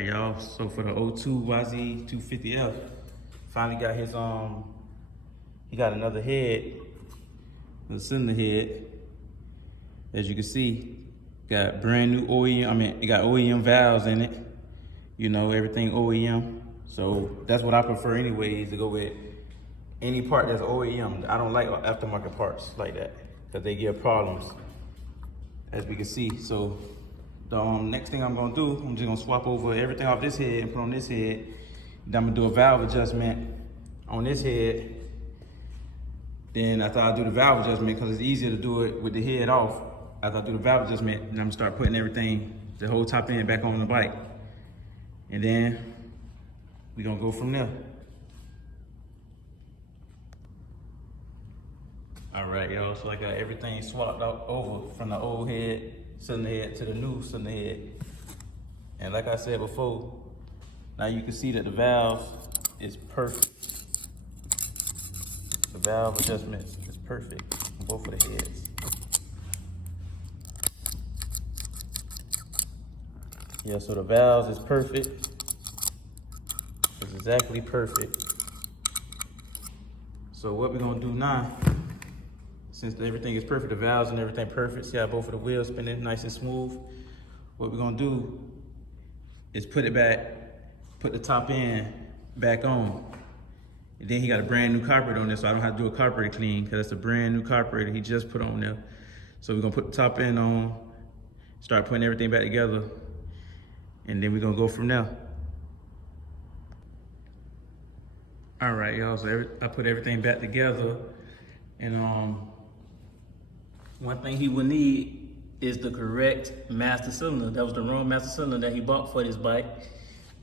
right, y'all. So for the 02 Yz250f, finally got his he got another head, the cylinder head. As you can see, got brand new OEM. It got OEM valves in it. You know, everything OEM. So that's what I prefer anyways, to go with any part that's OEM. I don't like aftermarket parts like that because they give problems, as we can see. So the next thing I'm gonna do, I'm just gonna swap over everything off this head and put on this head. Then I'm gonna do a valve adjustment on this head. Then after I do the valve adjustment, because it's easier to do it with the head off, after I do the valve adjustment, then I'm gonna start putting everything, the whole top end back on the bike. And then we're gonna go from there. All right, y'all, so I got everything swapped out over from the old head, cylinder head, to the new cylinder head. And like I said before, now you can see that the valve is perfect. The valve adjustment is perfect on both of the heads. Yeah, so the valves is perfect. It's exactly perfect. So what we're gonna do now, since everything is perfect, the valves and everything perfect, see how both of the wheels spinning nice and smooth. What we're gonna do is put it back, put the top end back on. And then he got a brand new carburetor on there, so I don't have to do a carburetor clean, because that's a brand new carburetor he just put on there. So we're gonna put the top end on, start putting everything back together, and then we're gonna go from there. All right, y'all, so I put everything back together, and one thing he will need is the correct master cylinder. That was the wrong master cylinder that he bought for this bike.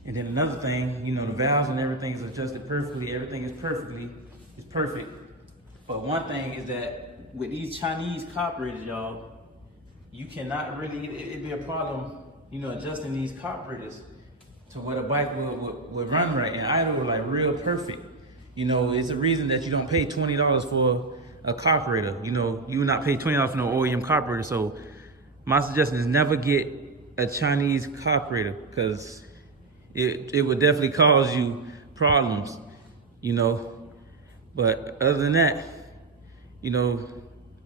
And then another thing, you know, the valves and everything is adjusted perfectly. Everything is perfect. But one thing is that with these Chinese carburetors, y'all, you cannot really, it'd be a problem, you know, adjusting these carburetors to where the bike would run right and idle like real perfect. You know, it's a reason that you don't pay $20 for a carburetor. You know, you would not pay $20 for no OEM carburetor. So my suggestion is never get a Chinese carburetor, because it would definitely cause you problems, you know. But other than that, you know,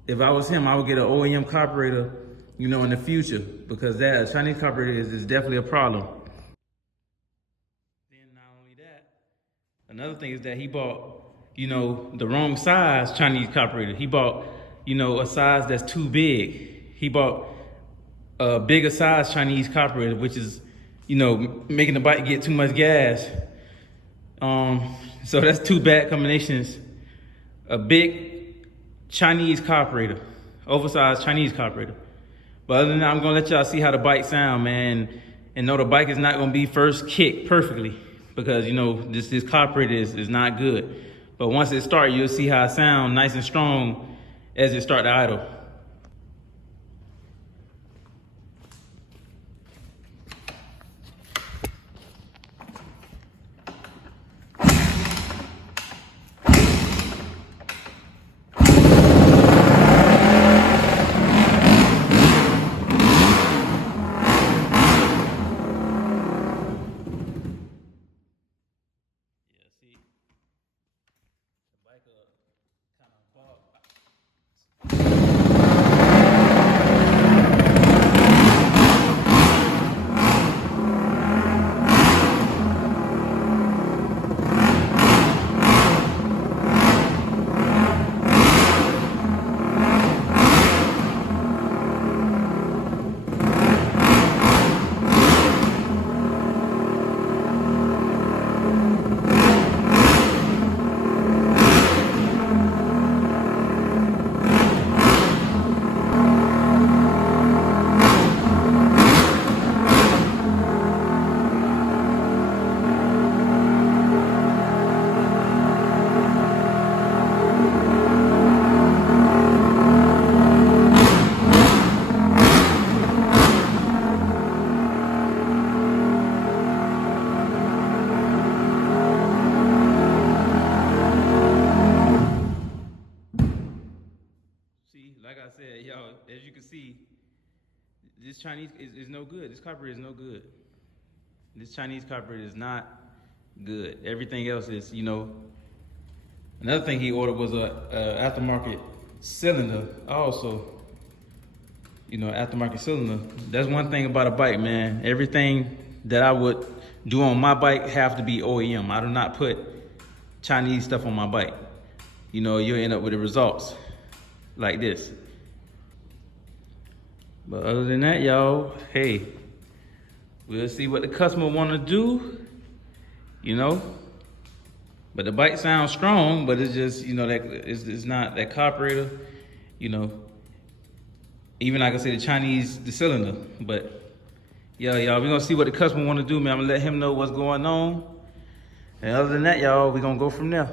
if I was him, I would get an OEM carburetor, you know, in the future, because that a Chinese carburetor is definitely a problem. Then not only that, another thing is that he bought, you know, the wrong size Chinese carburetor. He bought, you know, a size that's too big. He bought a bigger size Chinese carburetor, which is, you know, making the bike get too much gas. So that's two bad combinations. A big Chinese carburetor, oversized Chinese carburetor. But other than that, I'm gonna let y'all see how the bike sound, man. And know the bike is not gonna be first kicked perfectly, because, you know, this carburetor is not good. But once it starts, you'll see how it sounds nice and strong as it starts to idle. As you can see, this Chinese is no good. This carburetor is no good. This Chinese carburetor is not good. Everything else is, you know. Another thing he ordered was a aftermarket cylinder also. You know, aftermarket cylinder. That's one thing about a bike, man. Everything that I would do on my bike have to be OEM. I do not put Chinese stuff on my bike. You know, you'll end up with the results like this. But other than that, y'all, hey, we'll see what the customer want to do, you know. But the bike sounds strong, but it's just, you know, that it's not that carburetor, you know. Even like I say, the cylinder. But yeah, y'all, we're gonna see what the customer want to do, man. I'm gonna let him know what's going on. And other than that, y'all, we're gonna go from there.